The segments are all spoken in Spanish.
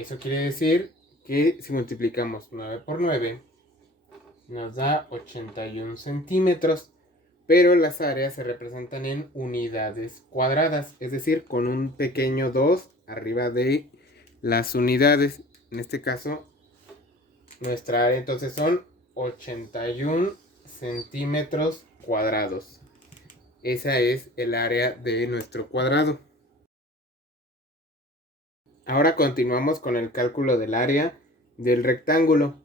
Eso quiere decir que si multiplicamos 9 por 9 nos da 81 centímetros, pero las áreas se representan en unidades cuadradas, es decir, con un pequeño 2 arriba de las unidades. En este caso, nuestra área entonces son 81 centímetros cuadrados. Esa es el área de nuestro cuadrado. Ahora continuamos con el cálculo del área del rectángulo.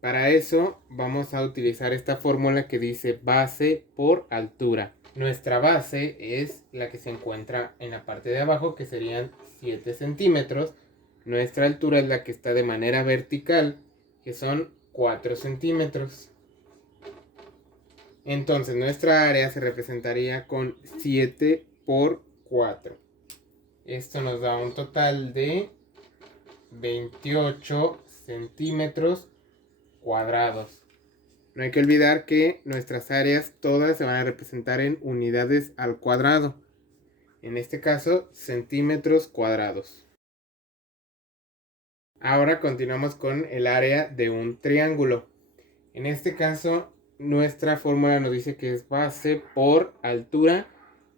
Para eso vamos a utilizar esta fórmula que dice base por altura. Nuestra base es la que se encuentra en la parte de abajo, que serían 7 centímetros. Nuestra altura es la que está de manera vertical, que son 4 centímetros. Entonces nuestra área se representaría con 7 por 4. Esto nos da un total de 28 centímetros cuadrados. No hay que olvidar que nuestras áreas todas se van a representar en unidades al cuadrado. En este caso, centímetros cuadrados. Ahora continuamos con el área de un triángulo. En este caso, nuestra fórmula nos dice que es base por altura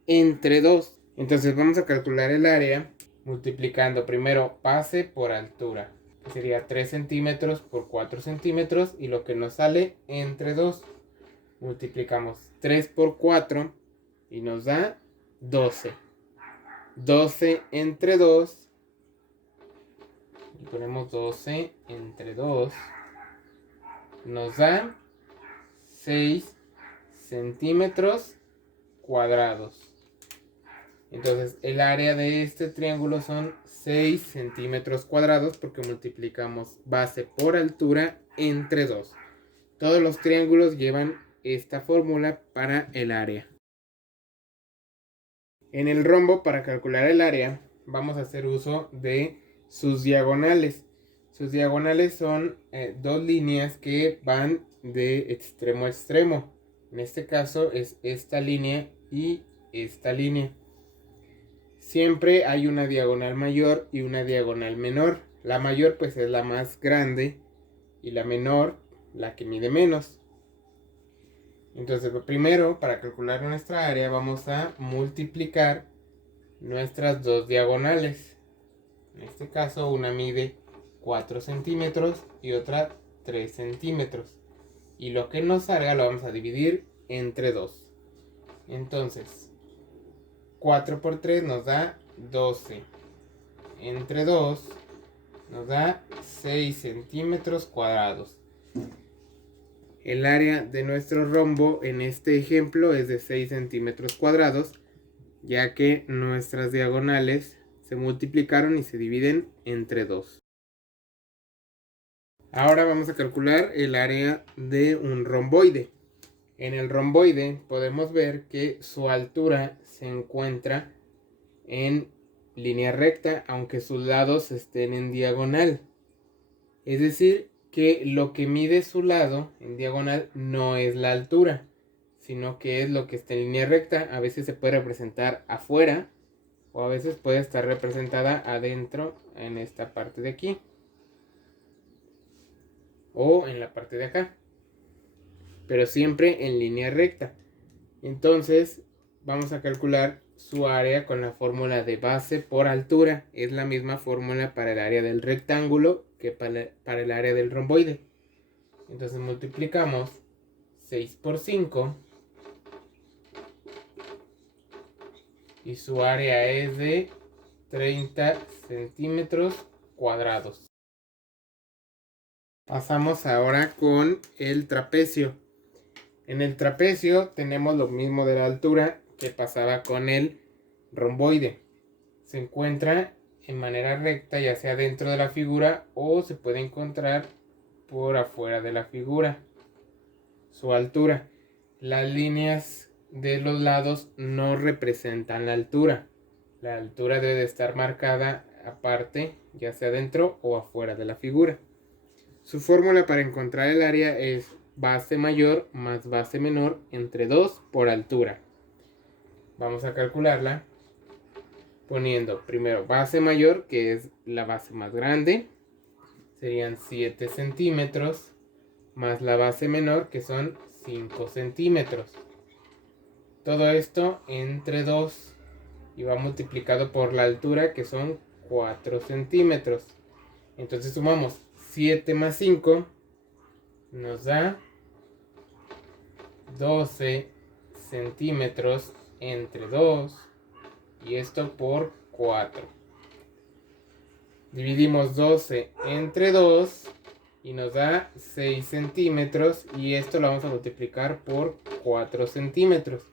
entre 2. Entonces vamos a calcular el área multiplicando primero base por altura, que sería 3 centímetros por 4 centímetros, y lo que nos sale entre 2. Multiplicamos 3 por 4 y nos da 12. 12 entre 2. Y ponemos 12 entre 2. Nos da 6 centímetros cuadrados. Entonces el área de este triángulo son 6 centímetros cuadrados porque multiplicamos base por altura entre 2. Todos los triángulos llevan esta fórmula para el área. En el rombo, para calcular el área, vamos a hacer uso de sus diagonales. Sus diagonales son dos líneas que van de extremo a extremo. En este caso es esta línea y esta línea. Siempre hay una diagonal mayor y una diagonal menor. La mayor pues es la más grande y la menor la que mide menos. Entonces primero, para calcular nuestra área, vamos a multiplicar nuestras dos diagonales. En este caso una mide 4 centímetros y otra 3 centímetros. Y lo que nos salga lo vamos a dividir entre 2. Entonces 4 por 3 nos da 12. Entre 2 nos da 6 centímetros cuadrados. El área de nuestro rombo en este ejemplo es de 6 centímetros cuadrados, ya que nuestras diagonales se multiplicaron y se dividen entre 2. Ahora vamos a calcular el área de un romboide. En el romboide podemos ver que su altura se encuentra en línea recta, aunque sus lados estén en diagonal. Es decir, que lo que mide su lado en diagonal no es la altura, sino que es lo que está en línea recta. A veces se puede representar afuera o a veces puede estar representada adentro en esta parte de aquí o en la parte de acá, pero siempre en línea recta. Entonces vamos a calcular su área con la fórmula de base por altura. Es la misma fórmula para el área del rectángulo que para el área del romboide. Entonces multiplicamos 6 por 5 y su área es de 30 centímetros cuadrados. Pasamos ahora con el trapecio. En el trapecio tenemos lo mismo de la altura que pasaba con el romboide. Se encuentra en manera recta, ya sea dentro de la figura o se puede encontrar por afuera de la figura. Su altura. Las líneas de los lados no representan la altura. La altura debe de estar marcada aparte, ya sea dentro o afuera de la figura. Su fórmula para encontrar el área es base mayor más base menor entre 2 por altura. Vamos a calcularla poniendo primero base mayor, que es la base más grande, serían 7 centímetros, más la base menor, que son 5 centímetros. Todo esto entre 2 y va multiplicado por la altura, que son 4 centímetros. Entonces sumamos 7 más 5, nos da 12 centímetros entre 2, y esto por 4. Dividimos 12 entre 2 y nos da 6 centímetros, y esto lo vamos a multiplicar por 4 centímetros.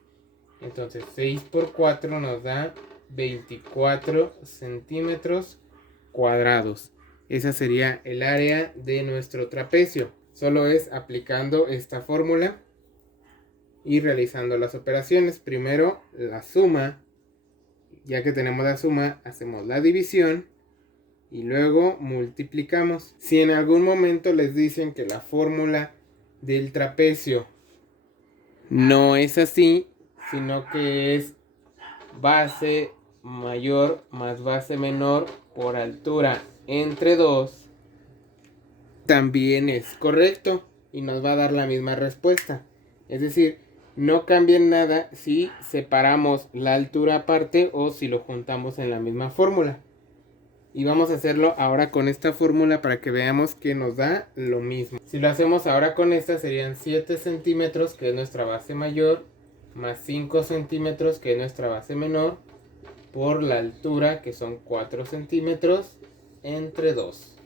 Entonces 6 por 4 nos da 24 centímetros cuadrados. Esa sería el área de nuestro trapecio. Solo es aplicando esta fórmula y realizando las operaciones. Primero la suma. Ya que tenemos la suma, hacemos la división y luego multiplicamos. Si en algún momento les dicen que la fórmula del trapecio no es así, sino que es base mayor más base menor por altura entre 2, también es correcto y nos va a dar la misma respuesta. Es decir, no cambia nada si separamos la altura aparte o si lo juntamos en la misma fórmula. Y vamos a hacerlo ahora con esta fórmula para que veamos que nos da lo mismo. Si lo hacemos ahora con esta, serían 7 centímetros, que es nuestra base mayor, más 5 centímetros, que es nuestra base menor, por la altura, que son 4 centímetros, entre 2.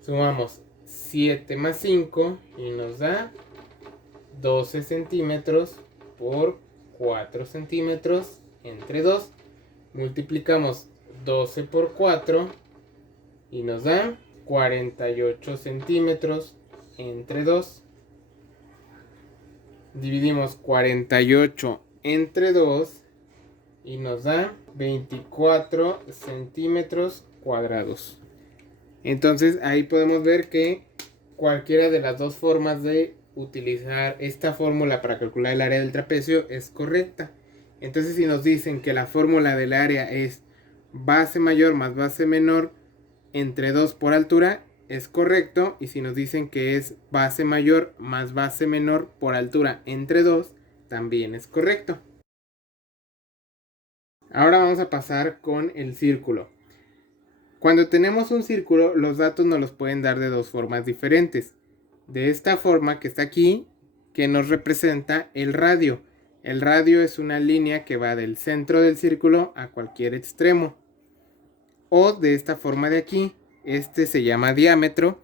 Sumamos 7 más 5 y nos da 12 centímetros por 4 centímetros entre 2. Multiplicamos 12 por 4 y nos da 48 centímetros entre 2. Dividimos 48 entre 2 y nos da 24 centímetros cuadrados. Entonces ahí podemos ver que cualquiera de las dos formas de utilizar esta fórmula para calcular el área del trapecio es correcta. Entonces si nos dicen que la fórmula del área es base mayor más base menor entre 2 por altura, es correcto. Y si nos dicen que es base mayor más base menor por altura entre 2, también es correcto. Ahora vamos a pasar con el círculo. Cuando tenemos un círculo, los datos nos los pueden dar de dos formas diferentes. De esta forma que está aquí, que nos representa el radio. El radio es una línea que va del centro del círculo a cualquier extremo. O de esta forma de aquí, este se llama diámetro,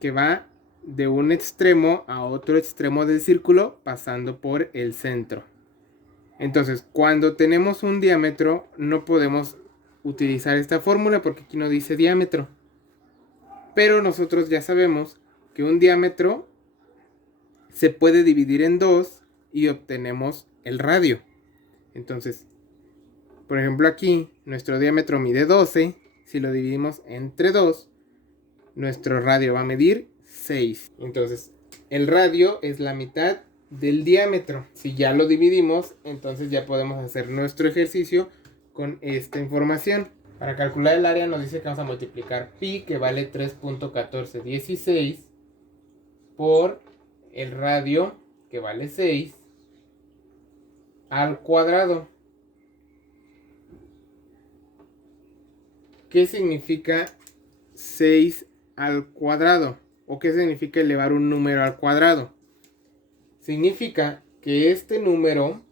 que va de un extremo a otro extremo del círculo pasando por el centro. Entonces, cuando tenemos un diámetro, no podemos utilizar esta fórmula porque aquí no dice diámetro. Pero nosotros ya sabemos que un diámetro se puede dividir en 2 y obtenemos el radio. Entonces, por ejemplo aquí, nuestro diámetro mide 12. Si lo dividimos entre 2, nuestro radio va a medir 6. Entonces, el radio es la mitad del diámetro. Si ya lo dividimos, entonces ya podemos hacer nuestro ejercicio con esta información. Para calcular el área nos dice que vamos a multiplicar pi, que vale 3.1416, por el radio, que vale 6, al cuadrado. ¿Qué significa 6 al cuadrado? ¿O qué significa elevar un número al cuadrado? Significa que este número,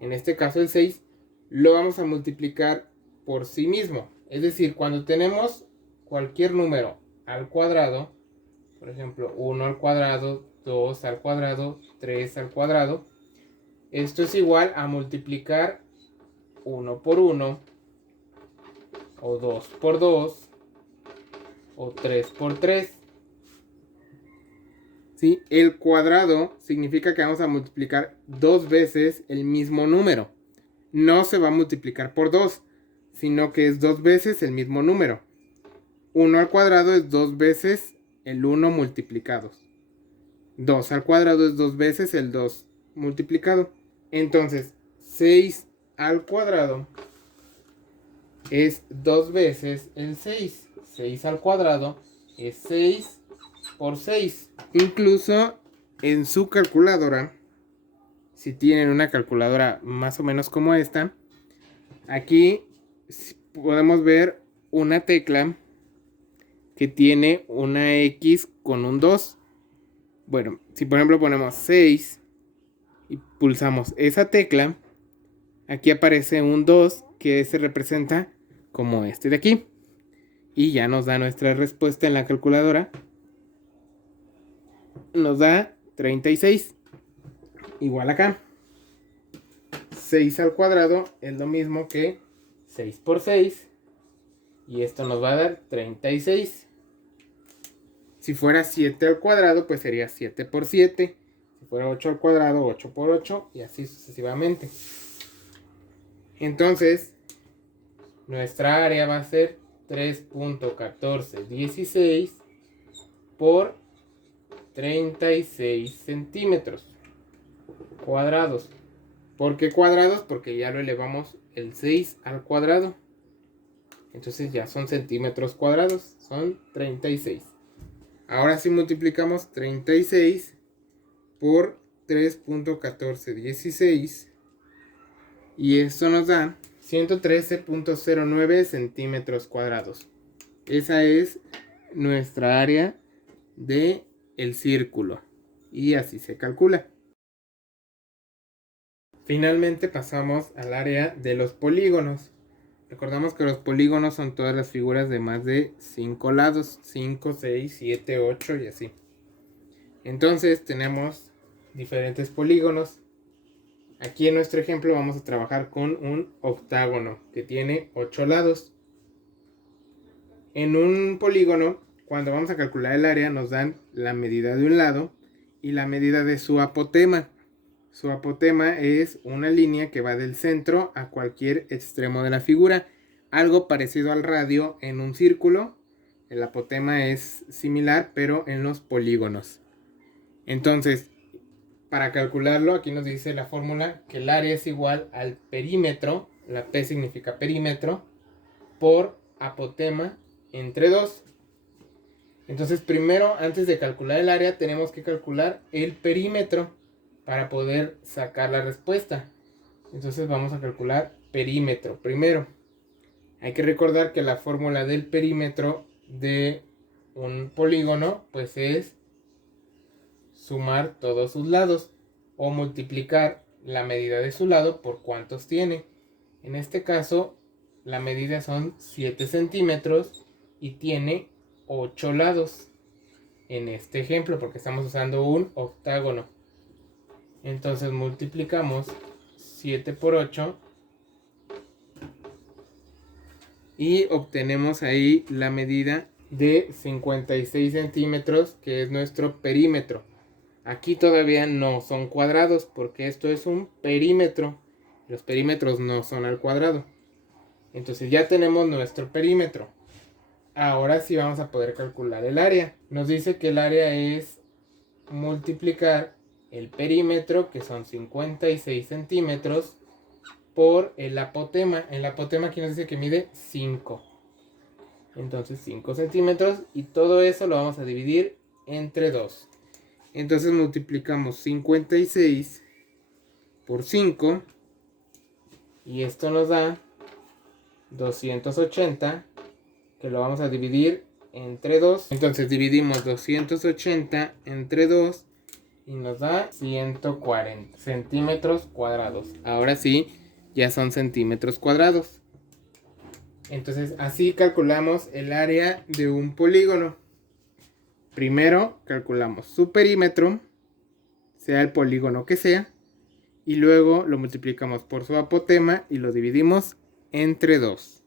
en este caso el 6, lo vamos a multiplicar por sí mismo. Es decir, cuando tenemos cualquier número al cuadrado, por ejemplo 1 al cuadrado, 2 al cuadrado, 3 al cuadrado, esto es igual a multiplicar 1 por 1, o 2 por 2, o 3 por 3. ¿Sí? El cuadrado significa que vamos a multiplicar 2 veces el mismo número. No se va a multiplicar por 2, sino que es 2 veces el mismo número. 1 al cuadrado es 2 veces el 1 multiplicado. 2 al cuadrado es 2 veces el 2 multiplicado. Entonces, 6 al cuadrado es 2 veces el 6. 6 al cuadrado es 6 por 6. Incluso en su calculadora, si tienen una calculadora más o menos como esta, aquí podemos ver una tecla que tiene una X con un 2. Bueno, si por ejemplo ponemos 6 y pulsamos esa tecla, aquí aparece un 2 que se representa como este de aquí. Y ya nos da nuestra respuesta en la calculadora. Nos da 36. Igual acá. 6 al cuadrado es lo mismo que 6 por 6. Y esto nos va a dar 36. Si fuera 7 al cuadrado, pues sería 7 por 7. Si fuera 8 al cuadrado, 8 por 8. Y así sucesivamente. Entonces, nuestra área va a ser 3.1416 por 36 centímetros cuadrados. ¿Por qué cuadrados? Porque ya lo elevamos el 6 al cuadrado. Entonces ya son centímetros cuadrados. Son 36. Ahora sí multiplicamos 36 por 3.1416. Y esto nos da 113.09 centímetros cuadrados. Esa es nuestra área de el círculo. Y así se calcula. Finalmente pasamos al área de los polígonos. Recordamos que los polígonos son todas las figuras de más de 5 lados. 5, 6, 7, 8 y así. Entonces tenemos diferentes polígonos. Aquí en nuestro ejemplo vamos a trabajar con un octágono que tiene 8 lados. En un polígono, cuando vamos a calcular el área, nos dan la medida de un lado y la medida de su apotema. Su apotema es una línea que va del centro a cualquier extremo de la figura. Algo parecido al radio en un círculo. El apotema es similar, pero en los polígonos. Entonces, para calcularlo, aquí nos dice la fórmula que el área es igual al perímetro, la P significa perímetro, por apotema entre 2. Entonces primero, antes de calcular el área, tenemos que calcular el perímetro para poder sacar la respuesta. Entonces vamos a calcular perímetro primero. Hay que recordar que la fórmula del perímetro de un polígono pues es sumar todos sus lados o multiplicar la medida de su lado por cuántos tiene. En este caso la medida son 7 centímetros y tiene 8 lados en este ejemplo porque estamos usando un octágono. Entonces multiplicamos 7 por 8 y obtenemos ahí la medida de 56 centímetros, que es nuestro perímetro. Aquí todavía no son cuadrados porque esto es un perímetro. Los perímetros no son al cuadrado. Entonces ya tenemos nuestro perímetro. Ahora sí vamos a poder calcular el área. Nos dice que el área es multiplicar el perímetro, que son 56 centímetros, por el apotema. El apotema aquí nos dice que mide 5. Entonces 5 centímetros y todo eso lo vamos a dividir entre 2. Entonces multiplicamos 56 por 5 y esto nos da 280, que lo vamos a dividir entre 2. Entonces dividimos 280 entre 2 y nos da 140 centímetros cuadrados. Ahora sí, ya son centímetros cuadrados. Entonces así calculamos el área de un polígono. Primero calculamos su perímetro, sea el polígono que sea, y luego lo multiplicamos por su apotema y lo dividimos entre 2.